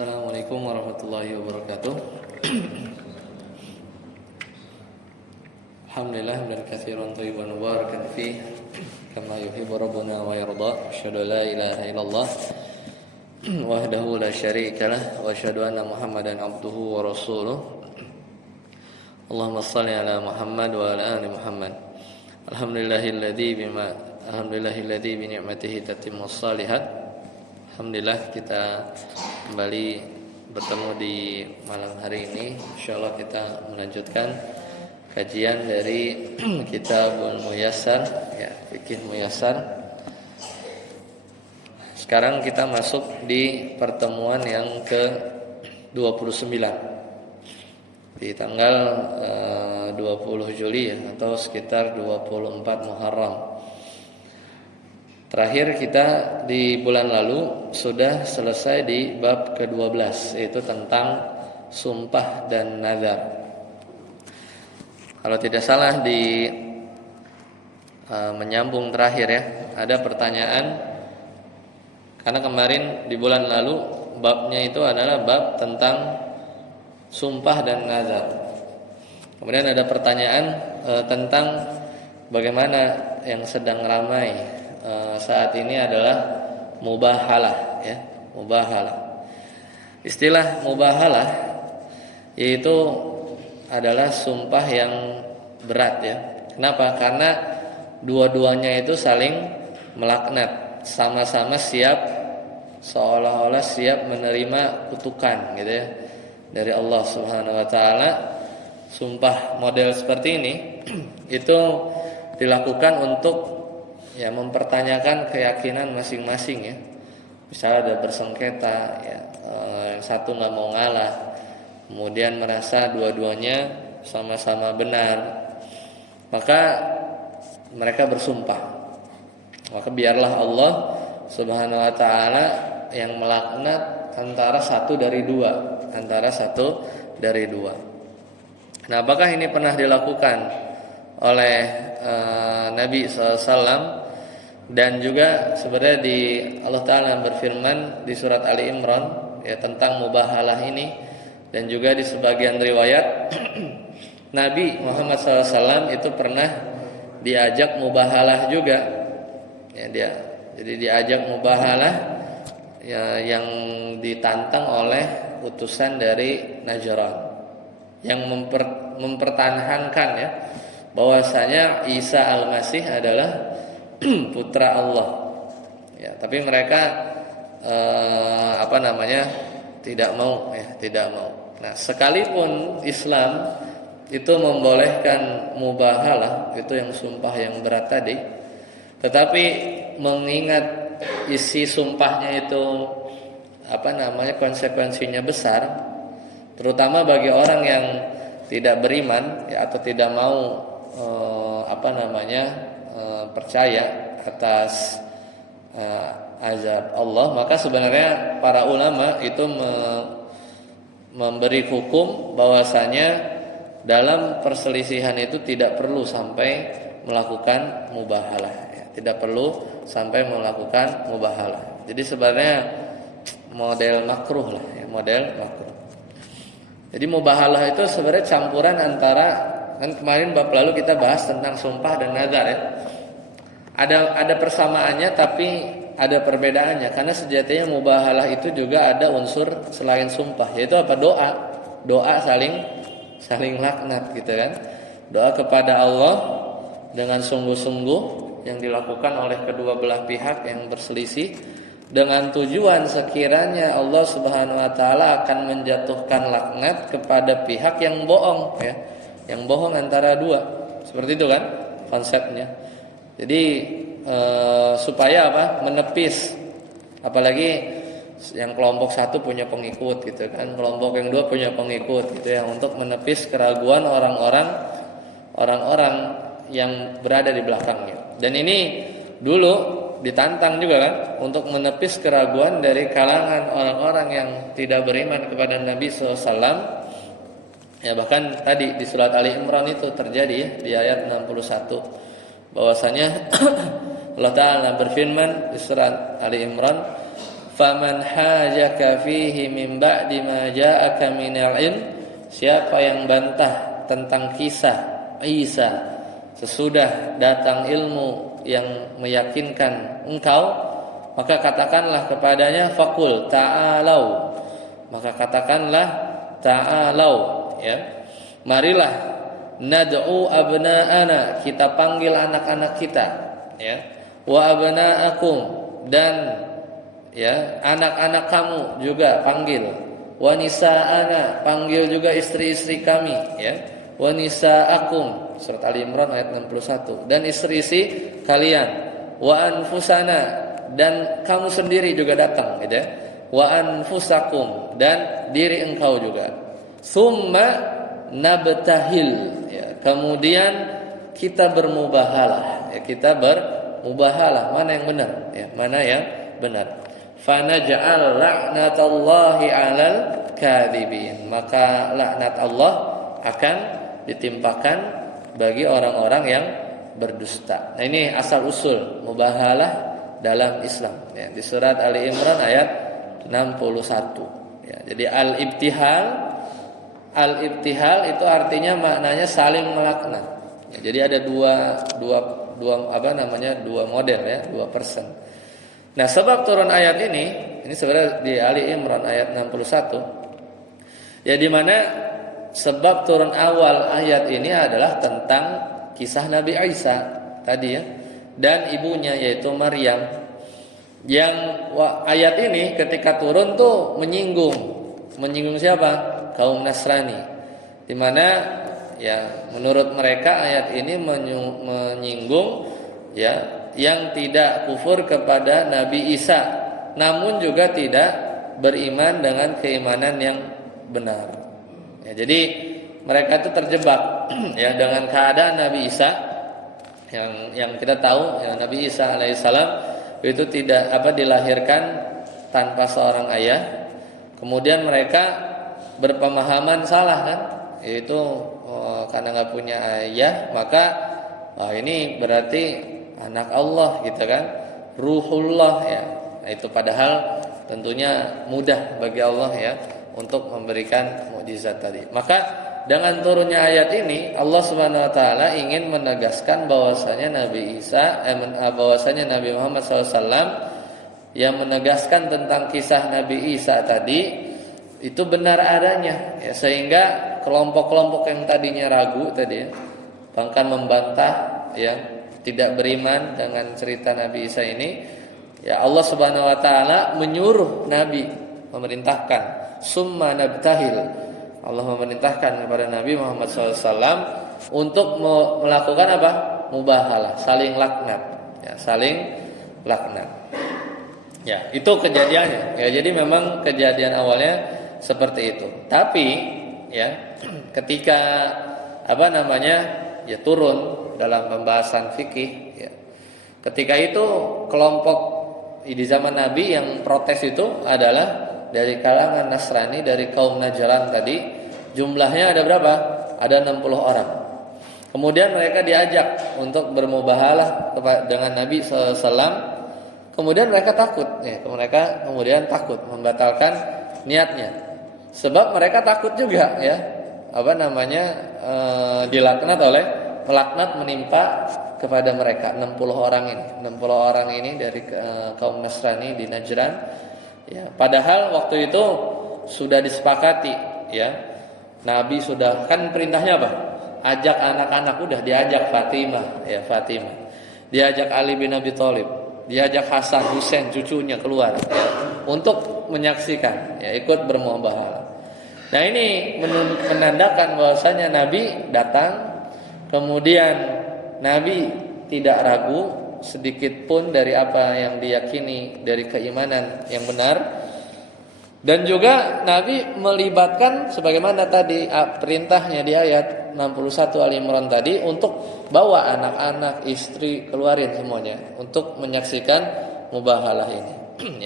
Assalamualaikum warahmatullahi wabarakatuh. Alhamdulillah hamdan katsiran thayyiban mubarakan fih kama yuhibbu rabbuna wa yarda. Asyhadu la ilaha illallah wahdahu la syarikalah wa asyhadu anna Muhammadan abduhu wa rasuluh. Allahumma shalli ala Muhammad wa ala ali Muhammad. Alhamdulillahilladzi bi ni'matihi tatimmus shalihat. Alhamdulillah kita kembali bertemu di malam hari ini. Insyaallah kita melanjutkan kajian dari Kitabul Muyassar, ya, Fikih Muyassar. Sekarang kita masuk di pertemuan yang ke-29 di tanggal 20 Juli ya, atau sekitar 24 Muharram. Terakhir kita di bulan lalu sudah selesai di bab ke-12, yaitu tentang sumpah dan nazar. Kalau tidak salah di menyambung terakhir ya, ada pertanyaan karena kemarin di bulan lalu babnya itu adalah bab tentang sumpah dan nazar. Kemudian ada pertanyaan tentang bagaimana yang sedang ramai saat ini adalah mubahalah ya, mubahalah. Istilah mubahalah yaitu adalah sumpah yang berat ya. Kenapa? Karena dua-duanya itu saling melaknat, sama-sama siap, seolah-olah siap menerima kutukan gitu ya dari Allah Subhanahu wa taala. Sumpah model seperti ini itu dilakukan untuk ya mempertanyakan keyakinan masing-masing ya. Misalnya ada bersengketa ya, yang satu nggak mau ngalah, kemudian merasa dua-duanya sama-sama benar, maka mereka bersumpah. Maka biarlah Allah Subhanahu wa taala yang melaknat antara satu dari dua. Nah, apakah ini pernah dilakukan oleh Nabi SAW? Dan juga sebenarnya di Allah Ta'ala berfirman di surat Ali Imran ya, tentang mubahalah ini. Dan juga di sebagian riwayat Nabi Muhammad SAW itu pernah diajak mubahalah juga ya, jadi diajak mubahalah ya, yang ditantang oleh utusan dari Najran yang mempertahankan ya bahwasanya Isa Al-Masih adalah putra Allah. Ya, tapi mereka tidak mau ya, tidak mau. Nah, sekalipun Islam itu membolehkan mubahalah, itu yang sumpah yang berat tadi, tetapi mengingat isi sumpahnya itu konsekuensinya besar, terutama bagi orang yang tidak beriman ya, atau tidak mau percaya atas azab Allah, maka sebenarnya para ulama itu memberi hukum bahwasanya dalam perselisihan itu tidak perlu sampai melakukan mubahalah ya, tidak perlu sampai melakukan mubahalah. Jadi sebenarnya model makruh lah ya, model makruh. Jadi mubahalah itu sebenarnya campuran antara, kan kemarin bab lalu kita bahas tentang sumpah dan nazar ya. Ada persamaannya tapi ada perbedaannya, karena sejatinya mubahalah itu juga ada unsur selain sumpah, yaitu apa? Doa saling laknat gitu kan. Doa kepada Allah dengan sungguh-sungguh yang dilakukan oleh kedua belah pihak yang berselisih, dengan tujuan sekiranya Allah Subhanahu wa taala akan menjatuhkan laknat kepada pihak yang bohong ya, yang bohong antara dua. Seperti itu kan konsepnya. Jadi supaya menepis, apalagi yang kelompok satu punya pengikut gitu kan, kelompok yang dua punya pengikut gitu ya, untuk menepis keraguan orang-orang yang berada di belakangnya. Dan ini dulu ditantang juga kan untuk menepis keraguan dari kalangan orang-orang yang tidak beriman kepada Nabi SAW. Ya, bahkan tadi di surat Ali Imran itu terjadi ya, di ayat 61 bahwasanya Allah Ta'ala berfirman di surat Ali Imran, faman hajaka fihi min ba'di ma ja'aka minal ilm, siapa yang bantah tentang kisah Isa sesudah datang ilmu yang meyakinkan engkau, maka katakanlah kepadanya faqul ta'alau, maka katakanlah ta'alau, ya, marilah nad'u abna'ana, kita panggil anak-anak kita, ya, wa abna'akum, dan ya anak-anak kamu juga panggil, wa nisa'ana, panggil juga istri-istri kami, ya, wa nisa'akum, surat Ali Imran ayat 61, dan istri-istri kalian, wa anfusana, dan kamu sendiri juga datang, gitu ya, wa anfusakum, dan diri engkau juga, summa nabtahil, ya, kemudian kita bermubahalah, ya, kita bermubahalah, mana yang benar, ya, mana yang benar. Fanaj'al la'natallahi 'alal kadhibin, maka laknat Allah akan ditimpakan bagi orang-orang yang berdusta. Nah, ini asal usul mubahalah dalam Islam, ya, di surat Ali Imran ayat 61, ya. Jadi al-ibtihal itu artinya maknanya saling melaknat, ya, jadi ada dua model, ya, dua person. Nah, sebab turun ayat ini sebenarnya di Ali Imran ayat 61, ya, di mana sebab turun awal ayat ini adalah tentang kisah Nabi Isa tadi, ya, dan ibunya yaitu Maryam. Yang ayat ini ketika turun tuh menyinggung siapa? Kaum Nasrani. Di mana, ya, menurut mereka ayat ini menyinggung, ya, yang tidak kufur kepada Nabi Isa, namun juga tidak beriman dengan keimanan yang benar. Ya, jadi mereka itu terjebak ya dengan keadaan Nabi Isa yang kita tahu, ya, Nabi Isa alaihissalam itu tidak dilahirkan tanpa seorang ayah. Kemudian mereka berpemahaman salah, kan, yaitu karena nggak punya ayah maka ini berarti anak Allah, gitu kan, ruhullah, ya. Nah, itu padahal tentunya mudah bagi Allah, ya, untuk memberikan mukjizat tadi. Maka dengan turunnya ayat ini Allah Subhanahu wa taala ingin menegaskan bahwasanya bahwasanya Nabi Muhammad SAW yang menegaskan tentang kisah Nabi Isa tadi itu benar adanya, ya, sehingga kelompok-kelompok yang tadinya ragu tadi, ya, bahkan membantah, ya, tidak beriman dengan cerita Nabi Isa ini, ya, Allah Subhanahu wa taala menyuruh Nabi, memerintahkan, summa nabtahil, Allah memerintahkan kepada Nabi Muhammad SAW untuk melakukan apa? Mubahalah, saling laknat, ya, saling laknat. Ya, itu kejadiannya. Ya, jadi memang kejadian awalnya seperti itu. Tapi, ya, ketika ya, turun dalam pembahasan fikih, ya, ketika itu kelompok di zaman Nabi yang protes itu adalah dari kalangan Nasrani, dari kaum Najran tadi. Jumlahnya ada berapa? Ada 60 orang. Kemudian mereka diajak untuk bermubahalah dengan Nabi SAW. Kemudian mereka takut, ya, mereka kemudian takut membatalkan niatnya. Sebab mereka takut juga, ya, melaknat menimpa kepada mereka 60 orang ini dari kaum Nasrani di Najran, ya, padahal waktu itu sudah disepakati, ya, Nabi sudah, kan perintahnya apa? Ajak anak-anak, udah diajak Fatimah, ya, diajak Ali bin Abi Thalib, diajak Hasan Husain cucunya keluar, ya, untuk menyaksikan, ya, ikut bermubahalah. Nah, ini menandakan bahwasanya Nabi datang. Kemudian Nabi tidak ragu sedikit pun dari apa yang diyakini dari keimanan yang benar. Dan juga Nabi melibatkan sebagaimana tadi perintahnya di ayat 61 Ali Imran tadi untuk bawa anak-anak, istri, keluarin semuanya untuk menyaksikan mubahalah ini.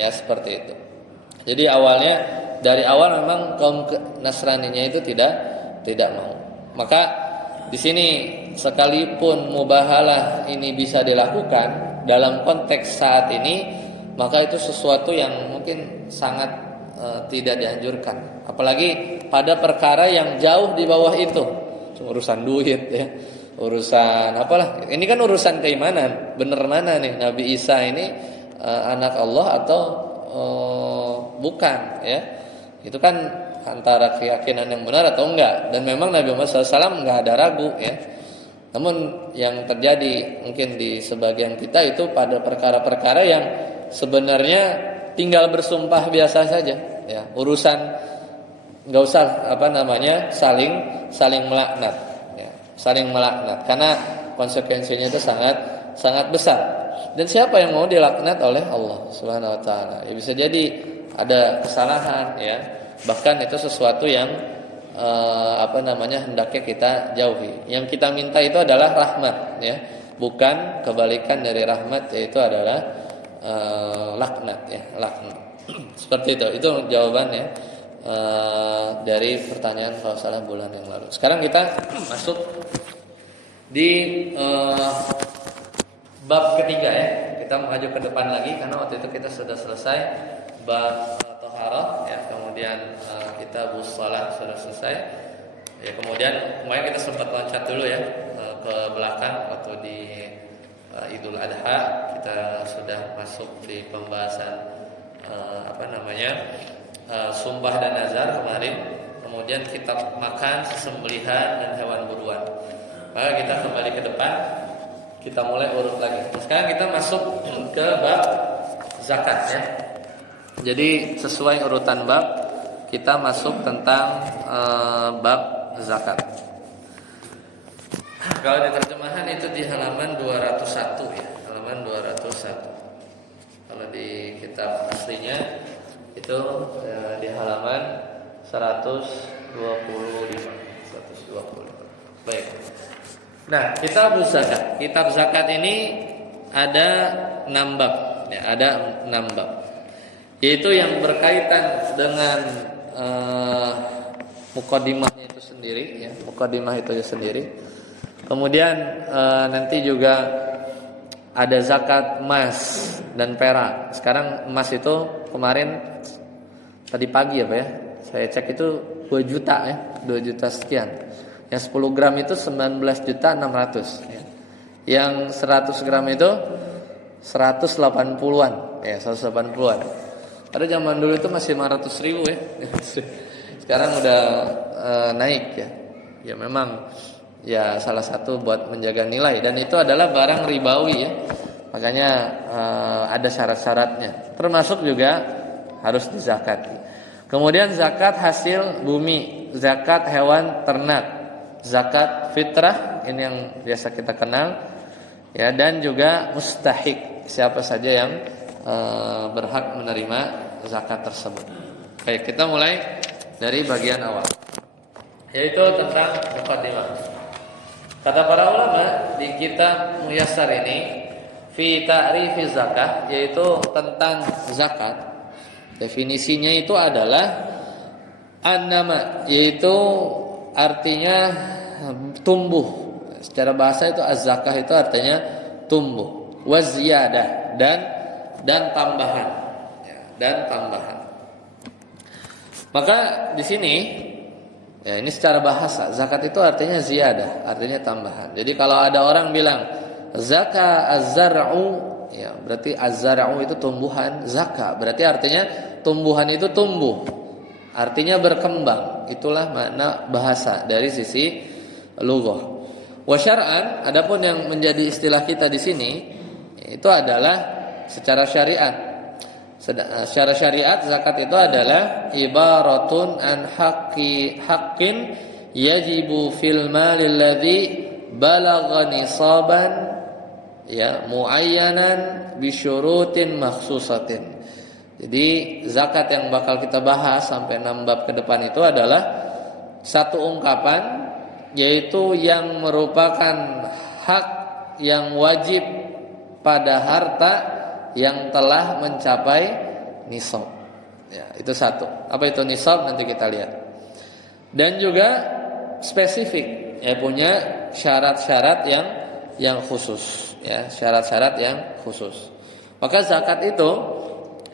Ya, seperti itu. Jadi dari awal memang kaum Nasraninya itu tidak mau. Maka di sini sekalipun mubahalah ini bisa dilakukan dalam konteks saat ini, maka itu sesuatu yang mungkin sangat tidak dianjurkan. Apalagi pada perkara yang jauh di bawah itu, urusan duit ya, urusan apalah. Ini kan urusan keimanan. Bener mana nih Nabi Isa ini anak Allah atau bukan ya? Itu kan antara keyakinan yang benar atau enggak. Dan memang Nabi Muhammad SAW enggak ada ragu ya. Namun yang terjadi mungkin di sebagian kita itu pada perkara-perkara yang sebenarnya tinggal bersumpah biasa saja ya. Urusan enggak usah saling melaknat ya. Saling melaknat karena konsekuensinya itu sangat besar. Dan siapa yang mau dilaknat oleh Allah Subhanahu wa taala? Ya bisa jadi ada kesalahan ya. Bahkan itu sesuatu yang hendaknya kita jauhi. Yang kita minta itu adalah rahmat ya, bukan kebalikan dari rahmat, yaitu adalah laknat ya, laknat. Seperti itu. Itu jawabannya dari pertanyaan kalau salah bulan yang lalu. Sekarang kita masuk di bab ketiga ya. Kita maju ke depan lagi karena waktu itu kita sudah selesai bab taharah ya, kemudian kita shalah sudah selesai. Ya, kemudian kemarin kita sempat loncat dulu ya ke belakang waktu di Idul Adha, kita sudah masuk di pembahasan sumpah dan nazar kemarin. Kemudian kita makan, sesembelihan dan hewan buruan. Maka kita kembali ke depan, kita mulai urut lagi. Sekarang kita masuk ke bab zakat ya. Jadi sesuai urutan bab, kita masuk tentang bab zakat. Kalau di terjemahan itu di halaman 201 ya, halaman 201. Kalau di kitab aslinya itu di halaman 125. Baik. Nah, kitab zakat. Kitab zakat ini ada 6 bab ya, ada 6 bab. Yaitu yang berkaitan dengan muqaddimahnya itu sendiri ya, muqaddimah itu sendiri. Kemudian nanti juga ada zakat emas dan perak. Sekarang emas itu kemarin tadi pagi ya Pak ya, saya cek itu 2 juta ya, 2 juta sekian. Yang 10 gram itu 19.600.000 ya. Yang 100 gram itu 180-an ya, 180-an. Pada zaman dulu itu masih 500.000 ya. Sekarang udah naik ya. Ya memang ya salah satu buat menjaga nilai, dan itu adalah barang ribawi ya. Makanya ada syarat-syaratnya. Termasuk juga harus dizakati. Kemudian zakat hasil bumi, zakat hewan ternak, zakat fitrah ini yang biasa kita kenal ya, dan juga mustahik, siapa saja yang berhak menerima zakat tersebut. Baik, kita mulai dari bagian awal, yaitu tentang muqaddimah. Kata para ulama di kitab Muyassar ini, fi ta'rifi zakah, yaitu tentang zakat. Definisinya itu adalah an-nama, yaitu artinya tumbuh. Secara bahasa itu az-zakah itu artinya tumbuh. Wa ziyadah, dan tambahan. Ya, dan tambahan. Maka di sini ya, ini secara bahasa zakat itu artinya ziyadah, artinya tambahan. Jadi kalau ada orang bilang zakah az-zar'u, ya berarti az-zar'u itu tumbuhan, zakah berarti artinya tumbuhan itu tumbuh, artinya berkembang. Itulah makna bahasa dari sisi lughah. Wa syar'an, adapun yang menjadi istilah kita di sini itu adalah secara syariat. Secara syariat zakat itu adalah ibaratun an haqqin yajibu fil malil ladzi balagha nisaban ya muayyanan bi syurutin makhsusatin. Jadi zakat yang bakal kita bahas sampai 6 bab ke depan itu adalah satu ungkapan, yaitu yang merupakan hak yang wajib pada harta yang telah mencapai nisab. Ya, itu satu. Apa itu nisab? Nanti kita lihat. Dan juga spesifik, ya punya syarat-syarat yang khusus, ya, syarat-syarat yang khusus. Maka zakat itu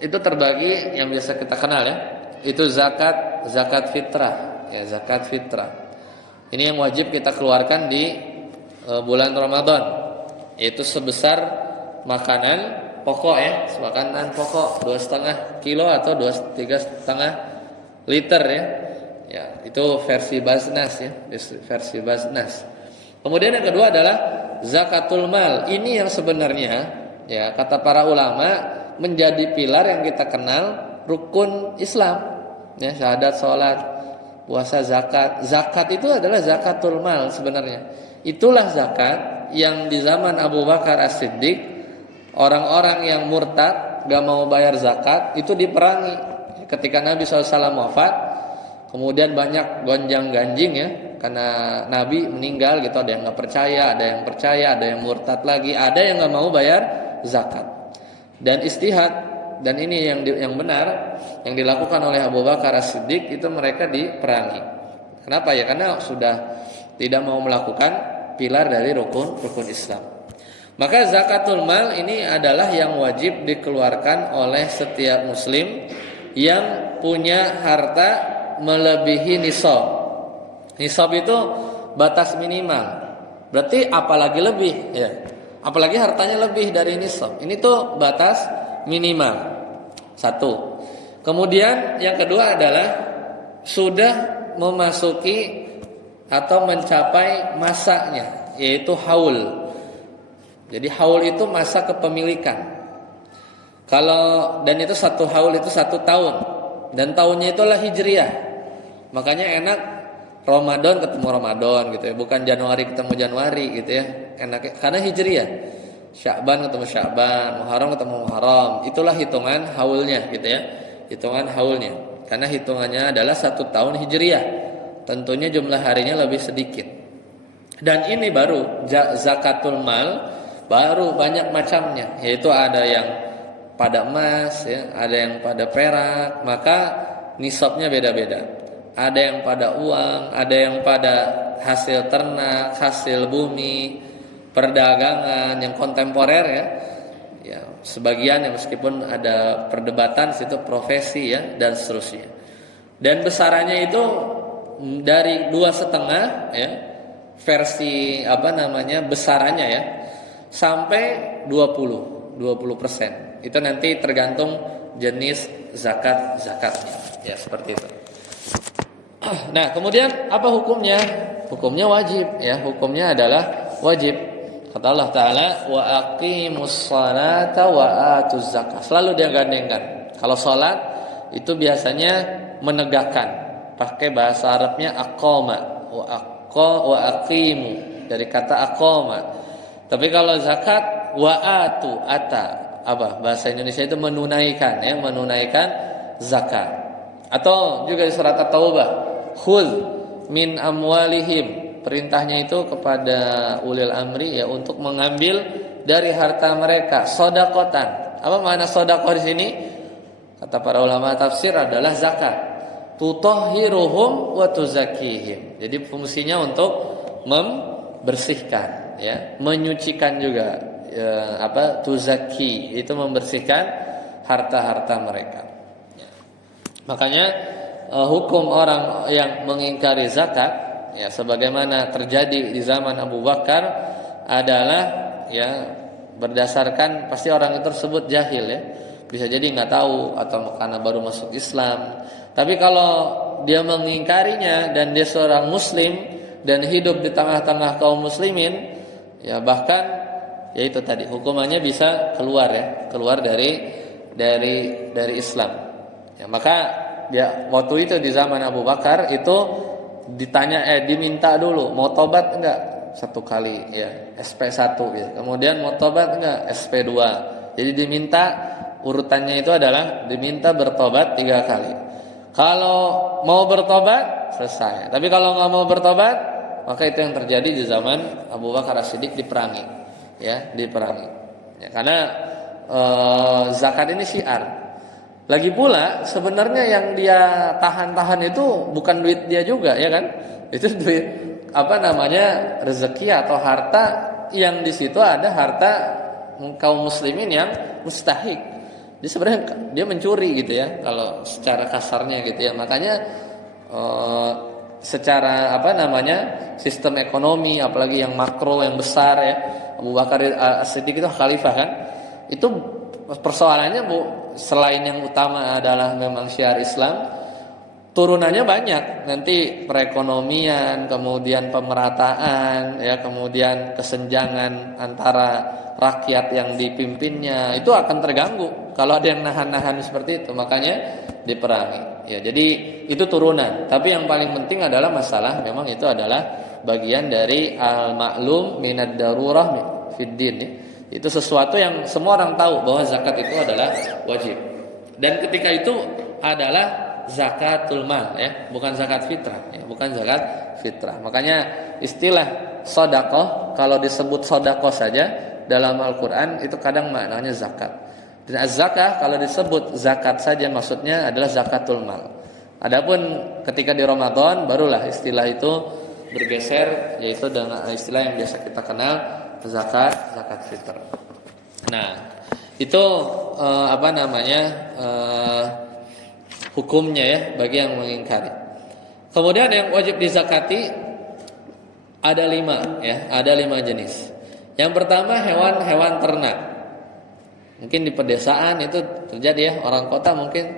itu terbagi yang biasa kita kenal ya. Itu zakat fitrah, ya zakat fitrah. Ini yang wajib kita keluarkan di bulan Ramadan, yaitu sebesar makanan pokok ya, makanan pokok 2,5 kilo atau 3,5 liter ya. Ya, itu versi Basnas ya, versi Basnas. Kemudian yang kedua adalah zakatul mal. Ini yang sebenarnya ya kata para ulama menjadi pilar yang kita kenal rukun Islam. Ya, syahadat, salat, puasa, zakat. Zakat itu adalah zakatul mal sebenarnya. Itulah zakat yang di zaman Abu Bakar As-Siddiq orang-orang yang murtad gak mau bayar zakat itu diperangi. Ketika Nabi SAW wafat, kemudian banyak gonjang-ganjing ya, karena Nabi meninggal gitu. Ada yang gak percaya, ada yang murtad lagi, ada yang gak mau bayar zakat. Dan istihad, dan ini yang benar yang dilakukan oleh Abu Bakar As-Siddiq, itu mereka diperangi. Kenapa ya? Karena sudah tidak mau melakukan pilar dari rukun Islam. Maka zakatul mal ini adalah yang wajib dikeluarkan oleh setiap muslim yang punya harta melebihi nisab. Nisab itu batas minimal. Berarti apalagi lebih ya. Apalagi hartanya lebih dari nisab. Ini tuh batas minimal. Satu. Kemudian yang kedua adalah sudah memasuki atau mencapai masanya, yaitu haul. Jadi haul itu masa kepemilikan. Dan itu satu haul itu 1 tahun. Dan tahunnya itulah hijriyah. Makanya enak Ramadan ketemu Ramadan gitu ya, bukan Januari ketemu Januari gitu ya. Enak karena hijriyah. Sya'ban ketemu Sya'ban, Muharram ketemu Muharram. Itulah hitungan haulnya gitu ya. Hitungan haulnya. Karena hitungannya adalah 1 tahun hijriyah. Tentunya jumlah harinya lebih sedikit. Dan ini baru zakatul mal, baru banyak macamnya, yaitu ada yang pada emas ya, ada yang pada perak, maka nisabnya beda-beda. Ada yang pada uang, ada yang pada hasil ternak, hasil bumi, perdagangan yang kontemporer ya. Ya, sebagian yang meskipun ada perdebatan situ profesi ya dan seterusnya. Dan besarannya itu dari 2,5 ya, versi besarannya ya, sampai 20%. Itu nanti tergantung jenis zakatnya. Ya, seperti itu. Nah, kemudian apa hukumnya? Hukumnya wajib ya, hukumnya adalah wajib. Kata Allah Ta'ala, wa aqimus salata wa atuz zakah. Selalu dia gandengkan. Kalau salat itu biasanya menegakkan. Pakai bahasa Arabnya aqama, wa aqimu, dari kata aqama. Tapi kalau zakat bahasa Indonesia itu menunaikan ya, menunaikan zakat. Atau juga di surat At-Taubah, khudz min amwalihim. Perintahnya itu kepada ulil amri ya, untuk mengambil dari harta mereka shadaqatan. Apa makna shadaqah di sini? Kata para ulama tafsir adalah zakat. Tutahhiruhum wa tuzakkihim. Jadi fungsinya untuk membersihkan ya, menyucikan juga ya, tuzakki itu membersihkan harta-harta mereka. Ya. Makanya hukum orang yang mengingkari zakat ya, sebagaimana terjadi di zaman Abu Bakar adalah ya, berdasarkan pasti orang tersebut jahil ya, bisa jadi nggak tahu atau karena baru masuk Islam. Tapi kalau dia mengingkarinya dan dia seorang muslim dan hidup di tengah-tengah kaum muslimin ya, bahkan ya itu tadi hukumannya bisa keluar dari Islam. Ya, maka ya, waktu itu di zaman Abu Bakar itu diminta dulu mau tobat enggak 1 kali ya, SP1 ya. Kemudian mau tobat enggak, SP2. Jadi diminta urutannya itu adalah diminta bertobat 3 kali. Kalau mau bertobat selesai. Tapi kalau nggak mau bertobat, maka itu yang terjadi di zaman Abu Bakar As-Siddiq, diperangi. Ya, diperangi. Ya, karena zakat ini syiar. Lagi pula sebenarnya yang dia tahan-tahan itu bukan duit dia juga, ya kan? Itu duit rezeki atau harta yang di situ ada harta kaum muslimin yang mustahik. Dia sebenarnya dia mencuri gitu ya, kalau secara kasarnya gitu ya. Makanya secara apa namanya sistem ekonomi, apalagi yang makro yang besar ya, Abu Bakar As-Siddiq itu khalifah kan, itu persoalannya selain yang utama adalah memang syiar Islam, turunannya banyak. Nanti perekonomian, kemudian pemerataan, ya, kemudian kesenjangan antara rakyat yang dipimpinnya itu akan terganggu kalau ada yang nahan-nahan seperti itu. Makanya diperangi. Ya, jadi itu turunan. Tapi yang paling penting adalah masalah memang itu adalah bagian dari al-ma'lum minad darurah fid din. Itu sesuatu yang semua orang tahu bahwa zakat itu adalah wajib. Dan ketika itu adalah zakatul mal ya, bukan zakat fitrah ya, bukan zakat fitrah. Makanya istilah sedekah kalau disebut sedekah saja dalam Al-Qur'an itu kadang maknanya zakat. Dan az-zakah kalau disebut zakat saja maksudnya adalah zakatul mal. Adapun ketika di Ramadan barulah istilah itu bergeser, yaitu dengan istilah yang biasa kita kenal zakat fitr. Nah, itu hukumnya ya bagi yang mengingkari. Kemudian yang wajib dizakati ada 5 ya, ada 5 jenis. Yang pertama hewan-hewan ternak. Mungkin di pedesaan itu terjadi ya, orang kota mungkin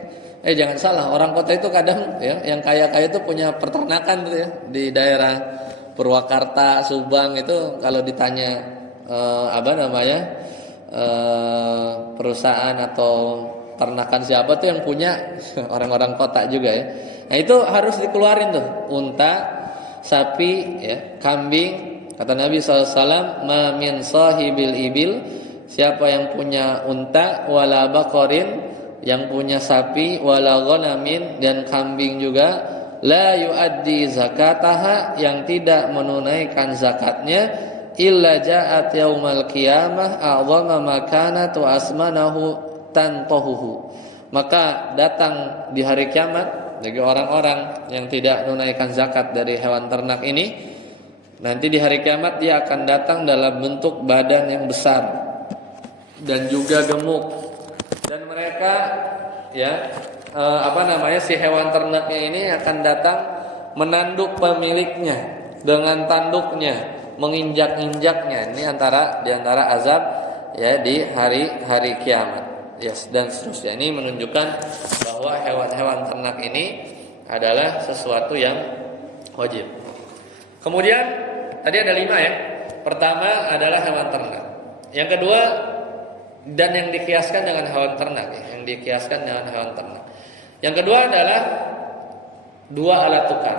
jangan salah, orang kota itu kadang ya yang kaya-kaya itu punya peternakan gitu ya. Di daerah Purwakarta, Subang itu kalau ditanya perusahaan atau ternakan siapa tuh yang punya, orang-orang kota juga ya. Nah itu harus dikeluarin tuh, unta, sapi, ya, kambing. Kata Nabi SAW, ma min sahibil ibil, siapa yang punya unta, wala baqarin, yang punya sapi, wala ghanamin, dan kambing juga, la yuaddi zakataha, yang tidak menunaikan zakatnya, illa ja'at yaumal qiyamah a'dhama makanat wa asmanahu tantahuhu. Maka datang di hari kiamat bagi orang-orang yang tidak menunaikan zakat dari hewan ternak ini, nanti di hari kiamat dia akan datang dalam bentuk badan yang besar dan juga gemuk. Dan mereka ya si hewan ternaknya ini akan datang menanduk pemiliknya dengan tanduknya, menginjak-injaknya. Ini di antara azab ya di hari kiamat. Yes, dan seterusnya. Ini menunjukkan bahwa hewan-hewan ternak ini adalah sesuatu yang wajib. Kemudian tadi ada 5 ya. Pertama adalah hewan ternak. Yang kedua, dan yang dikiaskan dengan hewan ternak ya, yang dikiaskan dengan hewan ternak. Yang kedua adalah 2 alat tukar.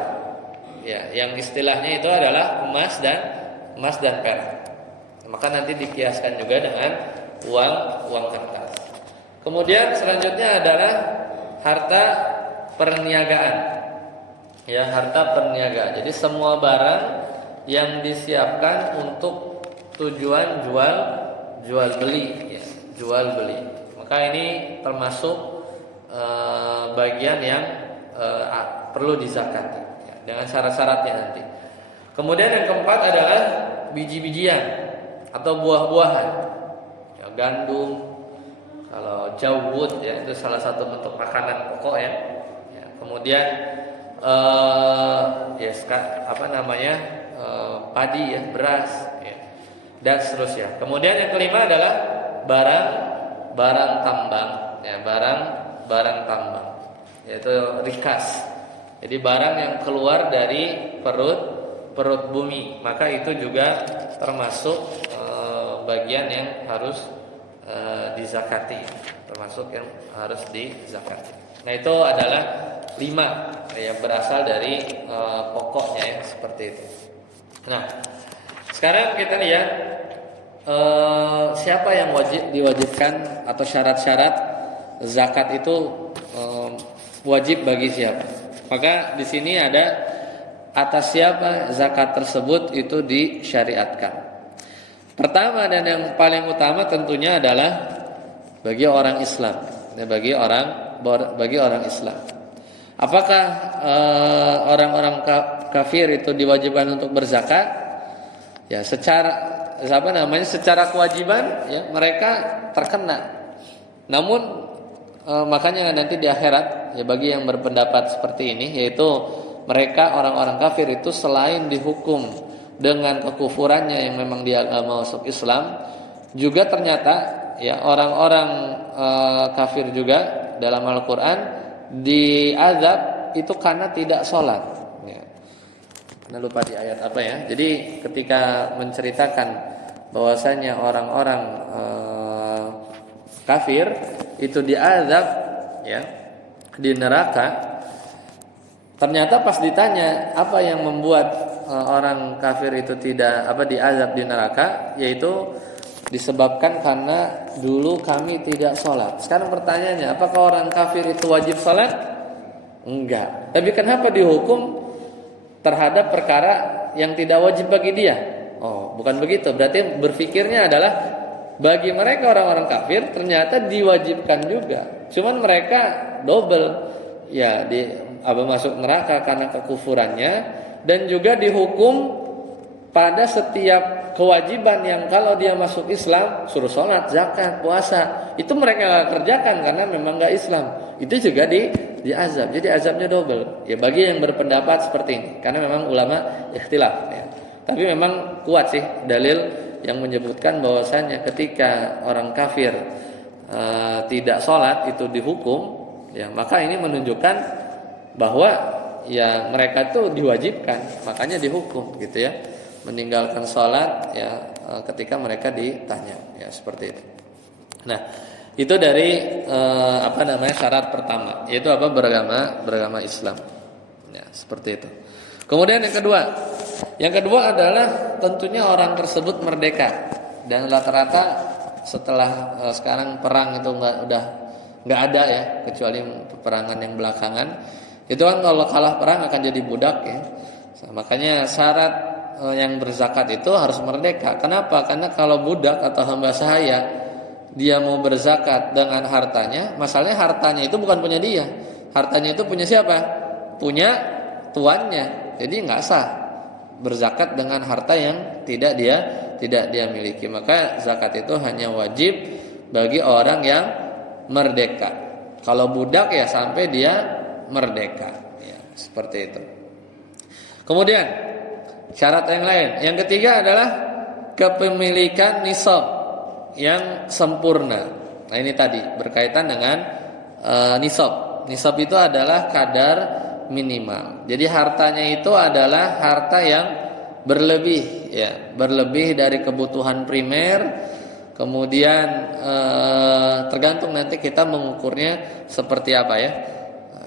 Ya, yang istilahnya itu adalah emas dan perak. Maka nanti dikiaskan juga dengan uang kertas. Kemudian selanjutnya adalah harta perniagaan. Ya, harta perniagaan. Jadi semua barang yang disiapkan untuk tujuan jual beli, ya, jual beli. Maka ini termasuk bagian yang perlu dizakati ya, dengan syarat-syaratnya nanti. Kemudian yang keempat adalah biji-bijian atau buah-buahan. Ya, gandum. Kalau jawud ya itu salah satu bentuk makanan pokok ya. Ya, kemudian padi ya, beras ya, dan seterusnya. Kemudian yang kelima adalah barang tambang ya, barang tambang, yaitu rikas. Jadi barang yang keluar dari perut bumi, maka itu juga termasuk bagian yang harus dizakati, termasuk yang harus dizakati. Nah itu adalah 5 yang berasal dari pokoknya ya, seperti itu. Nah sekarang kita lihat siapa yang diwajibkan atau syarat-syarat zakat itu wajib bagi siapa. Maka di sini ada atas siapa zakat tersebut itu disyariatkan. Pertama dan yang paling utama tentunya adalah bagi orang Islam, bagi orang Islam. Apakah orang-orang kafir itu diwajibkan untuk berzakat? Ya, secara kewajiban ya mereka terkena. Namun makanya nanti di akhirat ya bagi yang berpendapat seperti ini, yaitu mereka orang-orang kafir itu selain dihukum dengan kekufurannya yang memang dia nggak masuk Islam, juga ternyata ya orang-orang kafir juga dalam Al-Quran diazab itu karena tidak sholat. Ya. Karena lupa di ayat apa ya. Jadi ketika menceritakan bahwasanya orang-orang kafir itu diazab ya di neraka. Ternyata pas ditanya apa yang membuat orang kafir itu tidak diazab di neraka, yaitu disebabkan karena dulu kami tidak sholat. Sekarang pertanyaannya, apakah orang kafir itu wajib sholat? Enggak. Tapi kenapa dihukum terhadap perkara yang tidak wajib bagi dia? Oh, bukan begitu. Berarti berpikirnya adalah bagi mereka orang-orang kafir ternyata diwajibkan juga. Cuman mereka double ya masuk neraka karena kekufurannya, dan juga dihukum pada setiap kewajiban yang kalau dia masuk Islam suruh sholat, zakat, puasa, itu mereka gak kerjakan karena memang gak Islam, itu juga diazab. Jadi azabnya double ya bagi yang berpendapat seperti ini, karena memang ulama ikhtilaf ya. Tapi memang kuat sih dalil yang menyebutkan bahwasanya ketika orang kafir tidak sholat itu dihukum ya, maka ini menunjukkan bahwa ya mereka itu diwajibkan, makanya dihukum gitu ya, meninggalkan sholat ya ketika mereka ditanya ya, seperti itu. Nah, itu dari syarat pertama, yaitu beragama Islam ya, seperti itu. Kemudian yang kedua adalah tentunya orang tersebut merdeka, dan rata-rata setelah sekarang perang itu udah nggak ada ya, kecuali peperangan yang belakangan. Itu kan kalau kalah perang akan jadi budak ya. Makanya syarat yang berzakat itu harus merdeka. Kenapa? Karena kalau budak atau hamba sahaya dia mau berzakat dengan hartanya, masalahnya hartanya itu bukan punya dia. Hartanya itu punya siapa? Punya tuannya. Jadi nggak sah berzakat dengan harta yang tidak dia miliki. Maka zakat itu hanya wajib bagi orang yang merdeka. Kalau budak ya sampai dia merdeka ya, seperti itu. Kemudian syarat yang lain, yang ketiga adalah kepemilikan nisab yang sempurna. Nah ini tadi berkaitan dengan nisab. Nisab itu adalah kadar minimal. Jadi hartanya itu adalah harta yang berlebih ya, berlebih dari kebutuhan primer. Kemudian tergantung nanti kita mengukurnya seperti apa ya.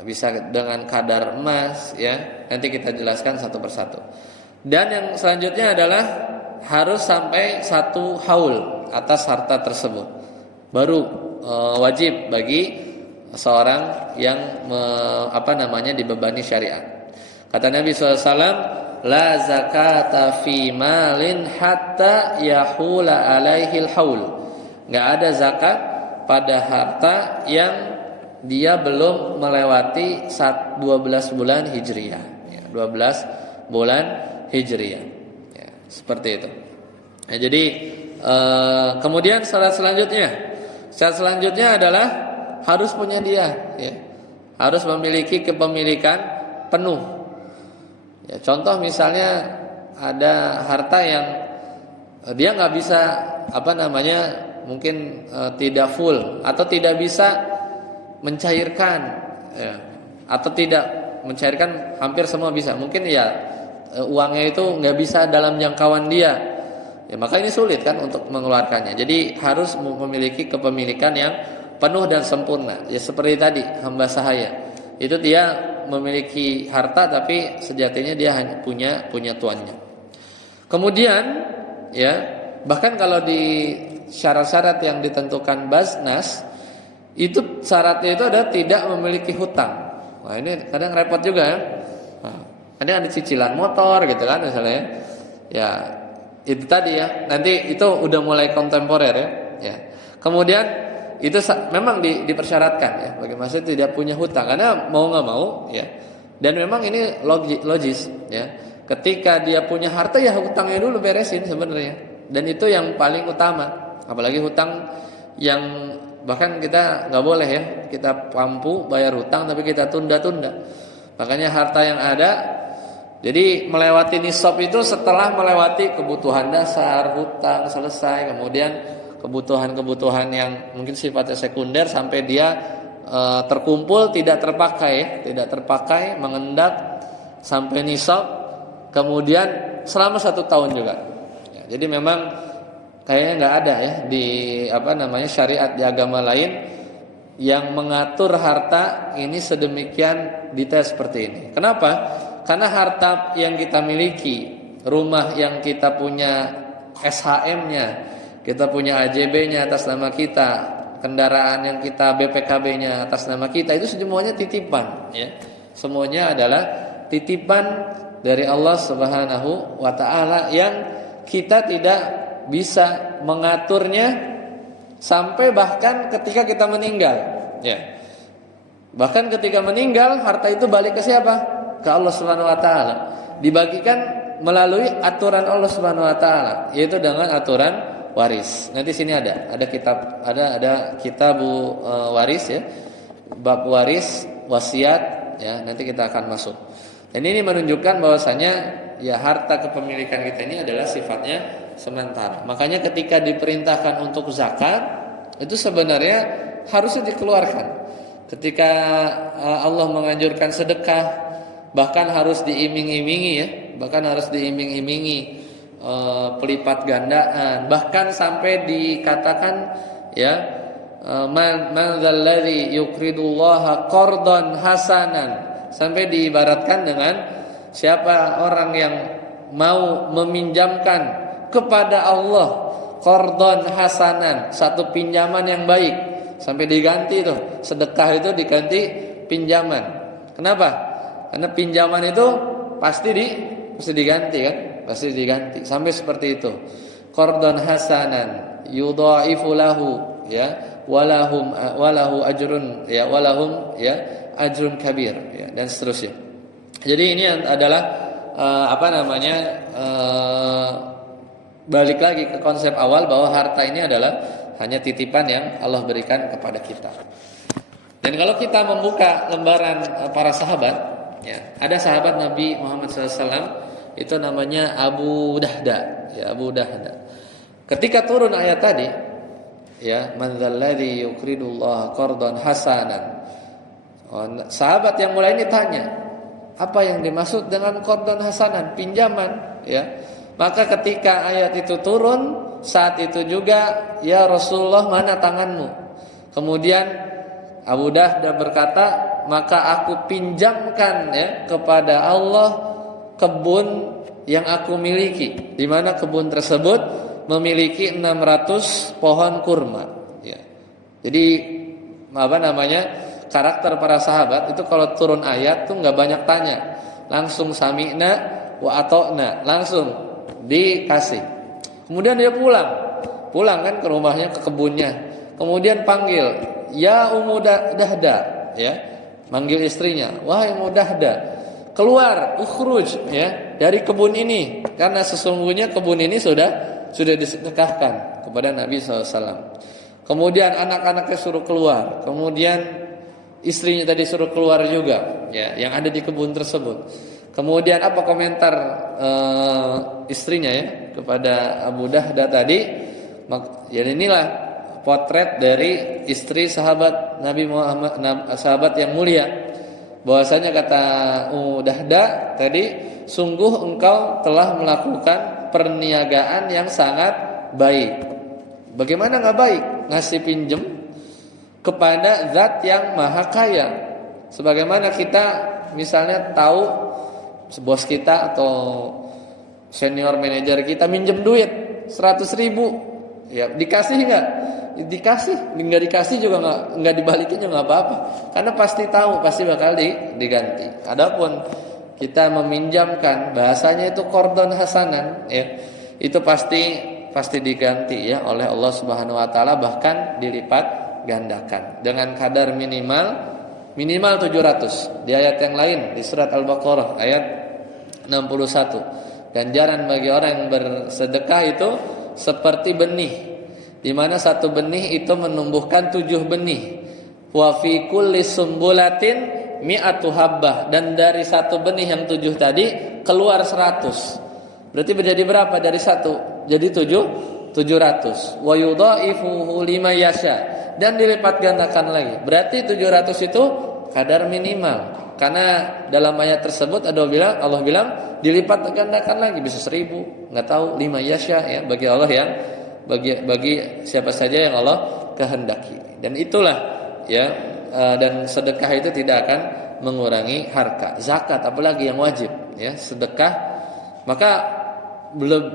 Bisa dengan kadar emas ya, nanti kita jelaskan satu persatu. Dan yang selanjutnya adalah harus sampai 1 haul atas harta tersebut, baru wajib bagi seorang yang dibebani syariat. Kata Nabi SAW, la zakata fi malin hatta yahula alaihil haul. Nggak ada zakat pada harta yang dia belum melewati 12 bulan Hijriah ya, 12 bulan Hijriah ya, seperti itu ya. Jadi kemudian syarat selanjutnya adalah harus punya dia ya, harus memiliki kepemilikan penuh ya. Contoh misalnya ada harta yang dia nggak bisa mungkin tidak full atau tidak bisa mencairkan ya, atau tidak mencairkan, hampir semua bisa. Mungkin ya uangnya itu nggak bisa dalam jangkauan dia ya, maka ini sulit kan untuk mengeluarkannya. Jadi harus memiliki kepemilikan yang penuh dan sempurna ya, seperti tadi hamba sahaya itu dia memiliki harta tapi sejatinya dia hanya punya tuannya. Kemudian ya, bahkan kalau di syarat-syarat yang ditentukan Basnas itu syaratnya itu adalah tidak memiliki hutang. Wah ini kadang repot juga ya. Ada cicilan motor gitu kan misalnya. Ya itu tadi ya. Nanti itu udah mulai kontemporer ya. Kemudian itu memang dipersyaratkan ya. Bagaimana tidak punya hutang, karena mau nggak mau ya. Dan memang ini logis ya. Ketika dia punya harta ya hutangnya dulu beresin sebenarnya. Dan itu yang paling utama. Apalagi hutang yang Bahkan kita nggak boleh ya, kita mampu bayar hutang tapi kita tunda-tunda. Makanya harta yang ada, jadi melewati nisab itu setelah melewati kebutuhan dasar, hutang selesai, kemudian kebutuhan-kebutuhan yang mungkin sifatnya sekunder sampai dia terkumpul tidak terpakai, mengendap sampai nisab, kemudian selama 1 tahun juga. Ya, jadi memang kayaknya nggak ada ya di syariat di agama lain yang mengatur harta ini sedemikian detail seperti ini. Kenapa? Karena harta yang kita miliki, rumah yang kita punya SHM-nya, kita punya AJB-nya atas nama kita, kendaraan yang kita BPKB-nya atas nama kita, itu semuanya titipan ya. Semuanya adalah titipan dari Allah Subhanahu wa taala yang kita tidak bisa mengaturnya sampai bahkan ketika kita meninggal ya. Bahkan ketika meninggal harta itu balik ke siapa? Ke Allah Subhanahu wa taala. Dibagikan melalui aturan Allah Subhanahu wa taala, yaitu dengan aturan waris. Nanti sini ada kitab, ada kitab waris ya. Bab waris, wasiat ya, nanti kita akan masuk. Dan ini menunjukkan bahwasanya ya harta kepemilikan kita ini adalah sifatnya sementara. Makanya ketika diperintahkan untuk zakat itu sebenarnya harusnya dikeluarkan. Ketika Allah menganjurkan sedekah, bahkan harus diiming-imingi ya, pelipat gandaan, bahkan sampai dikatakan ya man dzalladzi yuqridullaha qardan hasanan, sampai diibaratkan dengan siapa orang yang mau meminjamkan kepada Allah qardon hasanan, satu pinjaman yang baik, sampai diganti tuh sedekah itu diganti pinjaman. Kenapa? Karena pinjaman itu pasti diganti kan, pasti diganti sampai seperti itu. Qardon hasanan yudhaifu lahu ya walahu ajrun ya walahum ya ajrun kabir ya, dan seterusnya. Jadi ini adalah balik lagi ke konsep awal bahwa harta ini adalah hanya titipan yang Allah berikan kepada kita. Dan kalau kita membuka lembaran para sahabat, ya, ada sahabat Nabi Muhammad SAW itu namanya Abu Dahda, ya Abu Dahda. Ketika turun ayat tadi, ya man dzalladzi yuqridullaha qardan hasanan, sahabat yang mulai ini tanya, apa yang dimaksud dengan qardan hasanan, pinjaman, ya. Maka ketika ayat itu turun, saat itu juga, ya Rasulullah, mana tanganmu? Kemudian Abu Dahda berkata, maka aku pinjamkan ya kepada Allah kebun yang aku miliki, di mana kebun tersebut memiliki 600 pohon kurma. Ya. Jadi karakter para sahabat itu kalau turun ayat tuh nggak banyak tanya, langsung sami'na wa ata'na, langsung dikasih. Kemudian dia pulang kan ke rumahnya, ke kebunnya. Kemudian panggil, ya Ummu Dahda, ya, manggil istrinya, wahai Ummu Dahda, keluar, ukhruj, ya, dari kebun ini, karena sesungguhnya kebun ini sudah disedekahkan kepada Nabi SAW. Kemudian anak-anaknya suruh keluar, kemudian istrinya tadi suruh keluar juga, ya, yang ada di kebun tersebut. Kemudian apa komentar istrinya ya kepada Abu Dahda tadi? Ya, inilah potret dari istri sahabat Nabi Muhammad, sahabat yang mulia. Bahwasanya kata Ummu Dahda tadi, sungguh engkau telah melakukan perniagaan yang sangat baik. Bagaimana nggak baik? Ngasih pinjem kepada zat yang maha kaya. Sebagaimana kita misalnya tahu bos kita atau senior manajer kita minjem duit 100.000, ya dikasih nggak? Dikasih, nggak dikasih juga nggak dibalikin juga nggak apa-apa, karena pasti tahu pasti bakal diganti. Adapun kita meminjamkan, bahasanya itu qardon hasanan, ya, itu pasti diganti ya oleh Allah Subhanahu Wa Taala, bahkan dilipat gandakan dengan kadar minimal 700. Di ayat yang lain di surat Al-Baqarah ayat 61, ganjaran bagi orang yang bersedekah itu seperti benih di mana satu benih itu menumbuhkan 7 benih. Wa fi kulli sumbulatin mi'atu habbah, dan dari satu benih yang 7 tadi keluar 100. Berarti menjadi berapa dari satu? Jadi 700. Wa yudhaifuhu liman yasha, dan dilipat gandakan lagi. Berarti 700 itu kadar minimal. Karena dalam ayat tersebut Allah bilang dilipat gandakan lagi, bisa 1000, enggak tahu, 5 yasha ya, bagi Allah yang bagi siapa saja yang Allah kehendaki. Dan itulah ya, dan sedekah itu tidak akan mengurangi harta. Zakat apalagi yang wajib ya, sedekah, maka